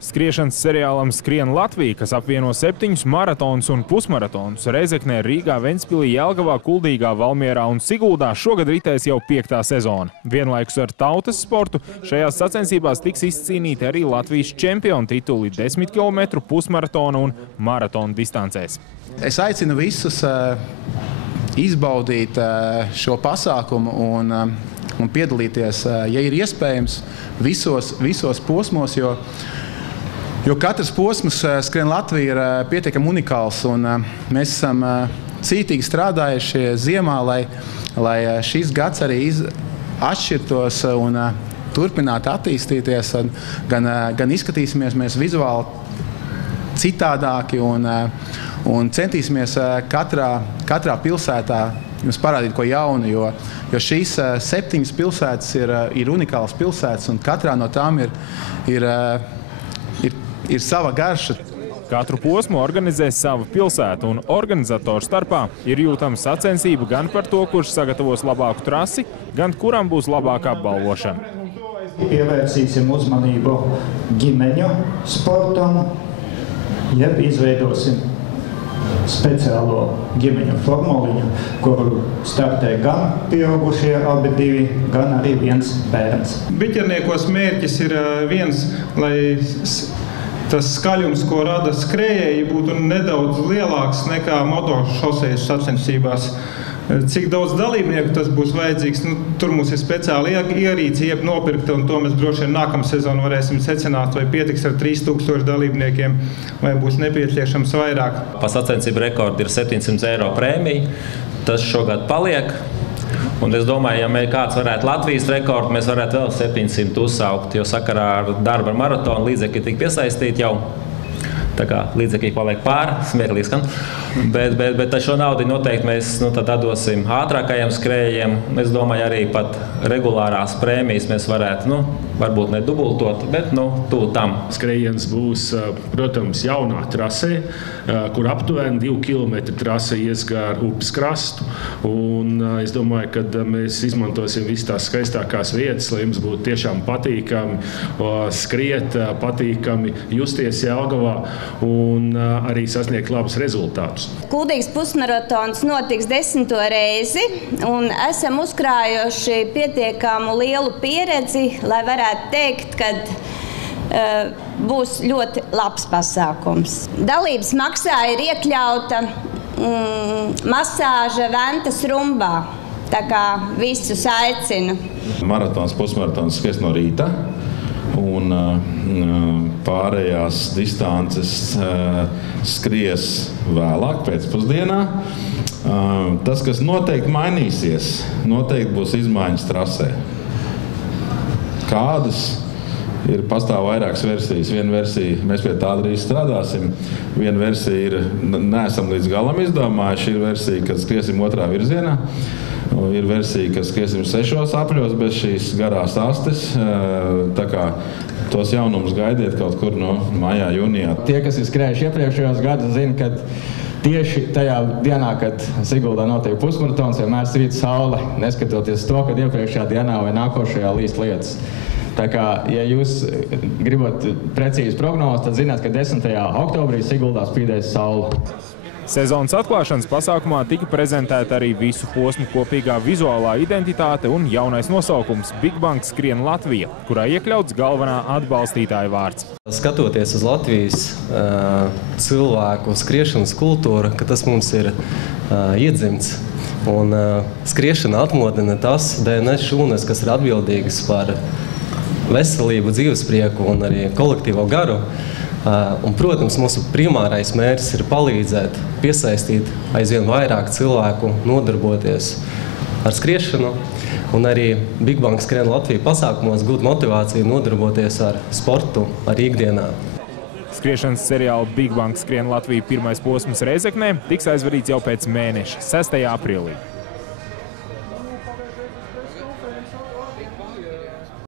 Skriešanas seriālam Skrien Latvija, kas apvieno 7 maratonus un pusmaratonus Reizeknē, Rīgā, Ventspilī, Jelgavā, Kuldīgā, Valmierā un Siguldā, šogad ritēs jau 5. sezona. Vienlaikus ar tautas sportu šajās sacensībās tiks izcīnīti arī Latvijas čempionu tituli 10 km pusmaratona un maratona distancēs. Es aicinu visus izbaudīt šo pasākumu un piedalīties, ja ir iespējams, visos posmos, jo katrs posms Skrien Latvija ir pietiekami unikāls, un mēs esam cītīgi strādājuši ziemā, lai šis gads arī atšķirtos un turpinātu attīstīties. Gan izskatīsimies mēs vizuāli citādāki un centīsimies katrā pilsētā jums parādīt ko jaunu, jo šīs 7 pilsētas ir unikālas pilsētas, un katrā no tām ir sava garša. Katru posmu organizē sava pilsēta, un organizatoru starpā ir jūtama sacensība gan par to, kurš sagatavos labāku trasi, gan kuram būs labāka apbalvošana. Pievērsīsim uzmanību ģimeņu sportam, jeb izveidosim speciālo ģimeņu formuliņu, kuru startē gan pieaugušie abi divi, gan arī viens bērns. Biķerniekos mērķis ir viens, lai tas skaļums, ko rada skrējēji, būtu nedaudz lielāks nekā motošosejas sacensībās. Cik daudz dalībnieku tas būs vajadzīgs, tur mums ir speciāli ierīce nopirkta, un to mēs droši vien nākamā sezonu varēsim secināt, vai pietiks ar 3000 dalībniekiem, vai būs nepieciešams vairāk. Pa sacensību rekordu ir 700 eiro prēmija, tas šogad paliek. Un es domāju, ja kāds varētu Latvijas rekordu, mēs varētu vēl 700 uzsaukt, jo sakarā ar darbu ar maratonu līdzekļi tika piesaistīti jau. Tā kā līdzekļi paliek pāri, smieklīgi skan. Bet šo naudu noteikti mēs atdosim ātrākajiem skrējējiem. Es domāju, arī pat regulārās prēmijas mēs varētu, varbūt ne dubultot, bet tuvu tam. Skrējiens būs, protams, jaunā trasē, kur aptuveni 2 km trase ies gar upes krastu. Un es domāju, ka mēs izmantosim visas tās skaistākās vietas, lai jums būtu tiešām patīkami skriet, patīkami justies Jelgavā un arī sasniegt labus rezultātus. Kuldīgas pusmaratons notiks 10. reizi, un esam uzkrājuši pietiekamu lielu pieredzi, lai varētu teikt, ka būs ļoti labs pasākums. Dalības maksā ir iekļauta masāža Ventas rumbā, tā kā visus aicinu. Maratons, pusmaratons skries no rīta, un pārējās distances skries vēlāk pēcpusdienā. Tas, kas noteikti mainīsies, noteikti būs izmaiņas trasē. Kādas? Pastāv vairākas versijas. Viena versija, mēs pie tā drīz strādāsim. Viena versija ir, neesam līdz galam izdomājuši, ir versija, kad skriesim otrā virzienā. Ir versija, ka skriesim 6 apļos bez šīs garās astes. Tā kā tos jaunumus gaidiet kaut kur no maijā, jūnijā. Tie, kas ir skrējuši iepriekšējos gadus, zina, ka tieši tajā dienā, kad Siguldā notiek pusmaratons, vienmēr svīt saule, neskatoties to, kad iepriekšējā dienā vai nākošajā līst lietas. Tā kā, ja jūs gribat precīzi prognozes, tad zināt, ka 10. oktobrī Siguldā spīdēs saule. Sezonas atklāšanas pasākumā tika prezentēta arī visu posmu kopīgā vizuālā identitāte un jaunais nosaukums Big Bang Skrien Latvija, kurā iekļauts galvenā atbalstītāja vārds. Skatoties uz Latvijas cilvēku skriešanas kultūru, ka tas mums ir iedzimts, un skriešana atmodina tas DNS šūnas, kas ir atbildīgas par veselību, dzīvesprieku un arī kolektīvo garu. Un, protams, mūsu primārais mērķis ir palīdzēt, piesaistīt aizvien vairāk cilvēku, nodarboties ar skriešanu, un arī Big Bang Skrien Latvija pasākumos gūt motivāciju nodarboties ar sportu, ar ikdienā. Skriešanas seriāla Big Bang Skrien Latvija pirmais posms Reizeknē tiks aizvadīts jau pēc mēneša, 6. aprīlī.